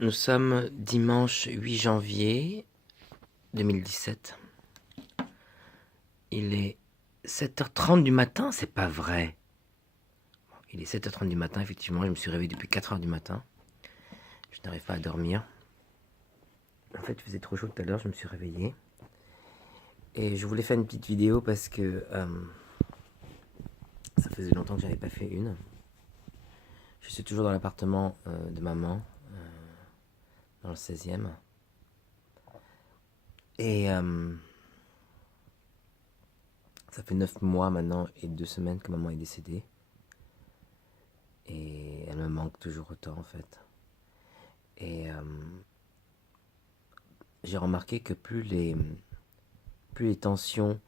Nous sommes dimanche 8 janvier 2017. Il est 7h30 du matin, c'est pas vrai. Il est 7h30 du matin, effectivement, je me suis réveillé depuis 4h du matin. Je n'arrive pas à dormir. En fait, il faisait trop chaud tout à l'heure, je me suis réveillé. Et je voulais faire une petite vidéo parce que ça faisait longtemps que j'avais pas fait une. Je suis toujours dans l'appartement de maman, dans le 16e. Et ça fait 9 mois maintenant et 2 semaines que maman est décédée. Et elle me manque toujours autant en fait. Et j'ai remarqué que plus les tensions,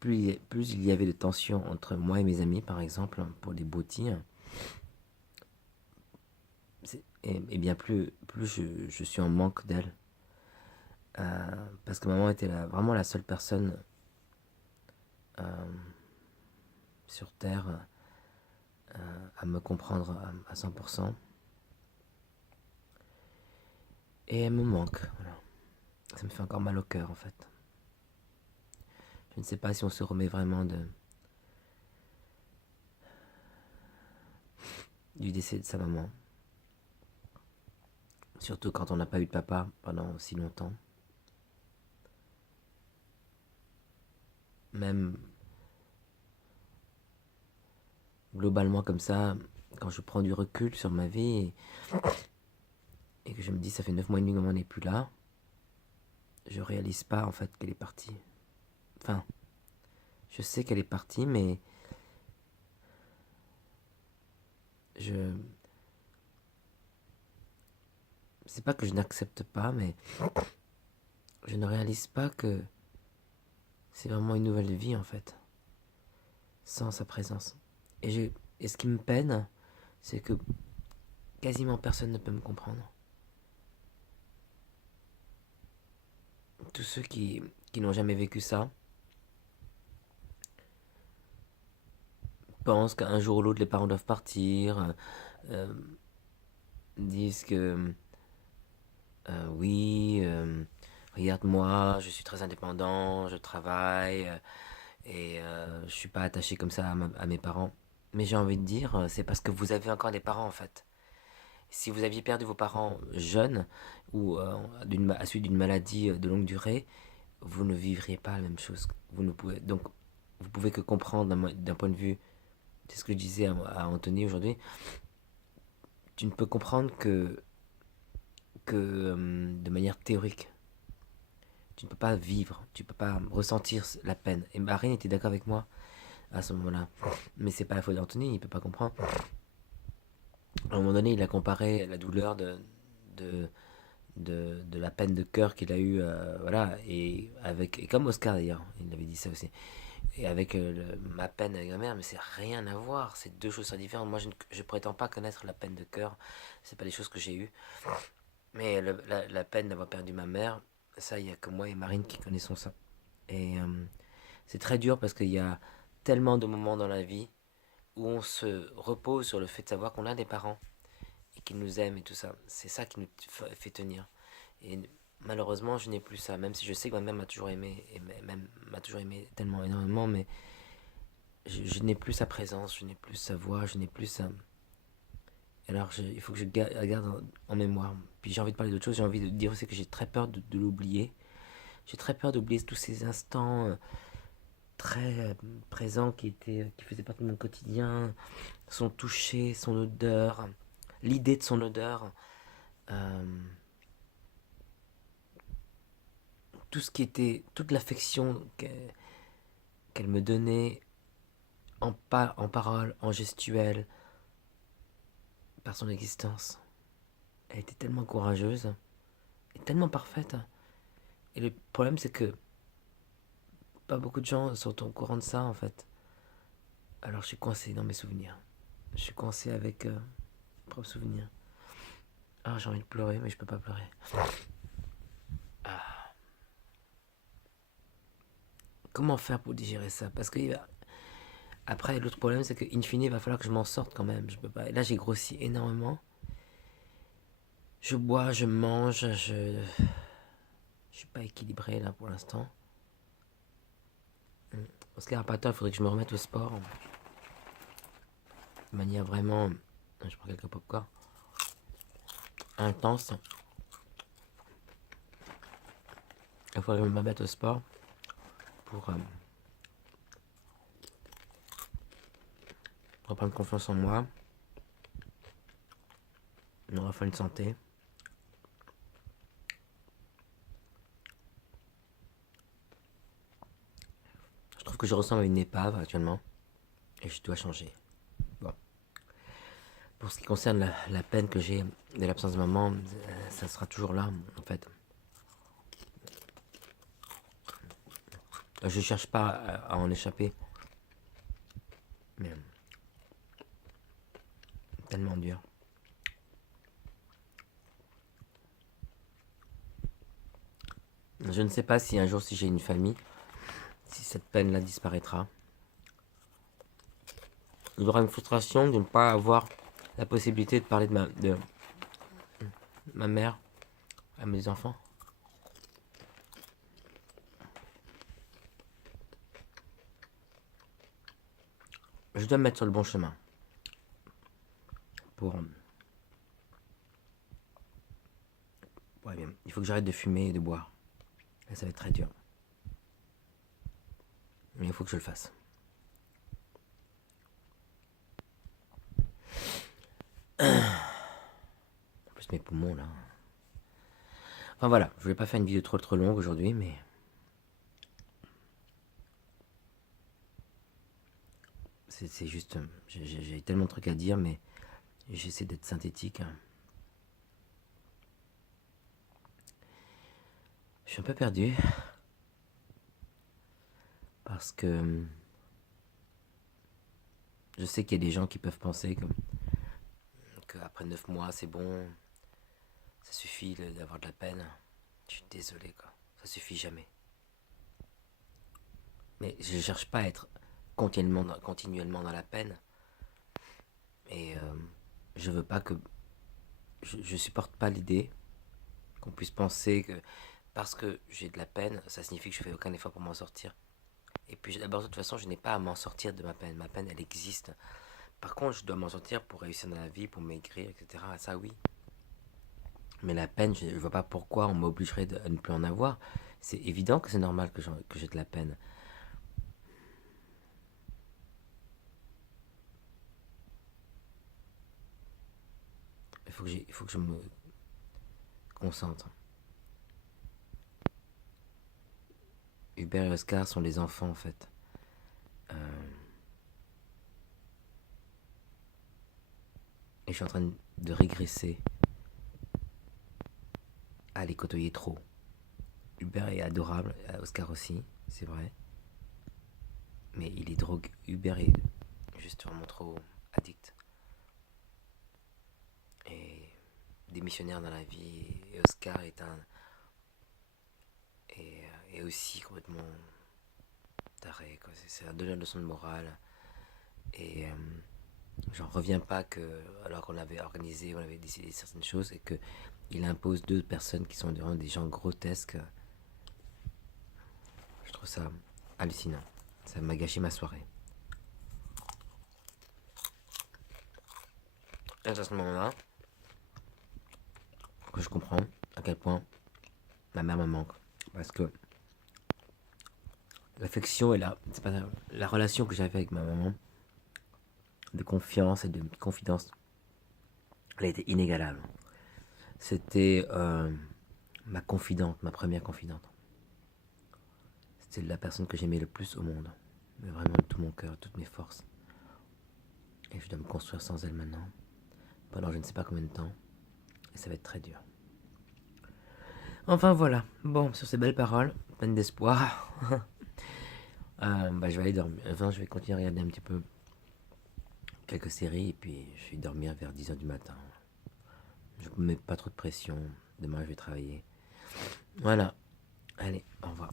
plus il y avait de tensions entre moi et mes amis, par exemple, pour les broutilles, et bien plus je suis en manque d'elle. Parce que maman était vraiment la seule personne sur Terre à me comprendre à 100%. Et elle me manque. Voilà. Ça me fait encore mal au cœur en fait. Je ne sais pas si on se remet vraiment du décès de sa maman. Surtout quand on n'a pas eu de papa pendant si longtemps. Même globalement comme ça, quand je prends du recul sur ma vie et que je me dis ça fait 9 mois et demi que maman n'est plus là, je réalise pas en fait qu'elle est partie. Enfin, je sais qu'elle est partie, mais je... C'est pas que je n'accepte pas, mais je ne réalise pas que c'est vraiment une nouvelle vie en fait, sans sa présence. Et ce qui me peine, c'est que quasiment personne ne peut me comprendre. Tous ceux qui n'ont jamais vécu ça pensent qu'un jour ou l'autre les parents doivent partir, euh, disent que oui, regarde-moi, je suis très indépendant, je travaille et je suis pas attaché comme ça à mes parents. Mais j'ai envie de dire, c'est parce que vous avez encore des parents en fait. Si vous aviez perdu vos parents jeunes ou à suite d'une maladie de longue durée, vous ne vivriez pas la même chose. Vous ne pouvez donc vous pouvez que comprendre d'un point de vue, c'est ce que je disais à Anthony aujourd'hui, tu ne peux comprendre que de manière théorique. Tu ne peux pas vivre, tu ne peux pas ressentir la peine. Et Marine était d'accord avec moi à ce moment-là. Mais c'est pas la faute d'Anthony, il ne peut pas comprendre. À un moment donné, il a comparé la douleur de, de la peine de cœur qu'il a eue, voilà, et comme Oscar d'ailleurs, il avait dit ça aussi, et avec ma peine avec ma mère, mais c'est rien à voir, c'est deux choses très différentes. Moi, je prétends pas connaître la peine de cœur, c'est pas des choses que j'ai eues, mais la peine d'avoir perdu ma mère, ça, il y a que moi et Marine qui connaissons ça. Et c'est très dur parce qu'il y a tellement de moments dans la vie où on se repose sur le fait de savoir qu'on a des parents et qu'ils nous aiment et tout ça. C'est ça qui nous fait tenir. Et malheureusement, je n'ai plus ça, même si je sais que ma mère m'a toujours aimé, et même m'a toujours aimé tellement énormément, mais je n'ai plus sa présence, je n'ai plus sa voix, je n'ai plus sa... Alors il faut que je garde en mémoire. Puis j'ai envie de parler d'autre chose, j'ai envie de dire aussi que j'ai très peur de l'oublier. J'ai très peur d'oublier tous ces instants très présents qui faisaient partie de mon quotidien, son toucher, son odeur, l'idée de son odeur, euh, tout ce qui était, toute l'affection qu'elle me donnait en parole, en gestuelle, par son existence. Elle était tellement courageuse et tellement parfaite. Et le problème, c'est que pas beaucoup de gens sont au courant de ça, en fait. Alors je suis coincé dans mes souvenirs. Je suis coincé avec mes propres souvenirs. Ah, j'ai envie de pleurer, mais je peux pas pleurer. Ah. Comment faire pour digérer ça? Parce que Après, l'autre problème, c'est que in fine, il va falloir que je m'en sorte quand même. Je peux pas. Là, j'ai grossi énormément. Je bois, je mange, je suis pas équilibré là pour l'instant. Parce qu'à pas il faudrait que je me remette au sport. De manière vraiment. Je prends quelques pop-corn. Intense. Il faudrait que je me remette au sport pour reprendre confiance en moi. Me refaire une santé. Je trouve que je ressemble à une épave actuellement. Et je dois changer. Bon. Pour ce qui concerne la peine que j'ai de l'absence de maman, ça sera toujours là, en fait. Je cherche pas à en échapper. Mais tellement dur. Je ne sais pas si un jour, si j'ai une famille, si cette peine-là disparaîtra. Il y aura une frustration de ne pas avoir la possibilité de parler de ma mère à mes enfants. Je dois me mettre sur le bon chemin pour... Ouais, bien. Il faut que j'arrête de fumer et de boire. Et ça va être très dur. Mais il faut que je le fasse. En plus, mes poumons, là. Enfin, voilà. Je vais pas faire une vidéo trop longue aujourd'hui, mais... C'est juste... J'ai tellement de trucs à dire, mais... J'essaie d'être synthétique. Je suis un peu perdu. Parce que... Je sais qu'il y a des gens qui peuvent penser qu'après 9 mois, c'est bon. Ça suffit d'avoir de la peine. Je suis désolé, quoi. Ça suffit jamais. Mais je cherche pas à être continuellement dans la peine. Et je veux pas que... Je supporte pas l'idée qu'on puisse penser que parce que j'ai de la peine, ça signifie que je fais aucun effort pour m'en sortir. Et puis d'abord, de toute façon, je n'ai pas à m'en sortir de ma peine. Ma peine, elle existe. Par contre, je dois m'en sortir pour réussir dans la vie, pour maigrir, etc. Ça, oui. Mais la peine, je ne vois pas pourquoi on m'obligerait à ne plus en avoir. C'est évident que c'est normal que j'ai de la peine. Il faut que je me concentre. Hubert et Oscar sont les enfants, en fait. Et je suis en train de régresser à les côtoyer trop. Hubert est adorable, Oscar aussi, c'est vrai. Mais il est drogue. Hubert est juste vraiment trop addict. Et démissionnaire dans la vie. Et Oscar est un. Et aussi complètement taré, quoi. C'est un donneur de leçon de morale. Et j'en reviens pas que, alors qu'on avait organisé, on avait décidé certaines choses, et que il impose deux personnes qui sont vraiment des gens grotesques. Je trouve ça hallucinant. Ça m'a gâché ma soirée. Et à ce moment-là, que je comprends à quel point ma mère me manque. Parce que l'affection et c'est pas la relation que j'avais avec ma maman, de confiance et de confidence, elle a été inégalable. C'était ma confidente, ma première confidente. C'était la personne que j'aimais le plus au monde. Mais vraiment de tout mon cœur, toutes mes forces. Et je dois me construire sans elle maintenant. Pendant je ne sais pas combien de temps. Et ça va être très dur. Enfin voilà. Bon, sur ces belles paroles, pleines d'espoir. Je vais aller dormir. Enfin, je vais continuer à regarder un petit peu quelques séries. Et puis je vais dormir vers 10h du matin. Je ne me mets pas trop de pression. Demain, je vais travailler. Voilà. Allez, au revoir.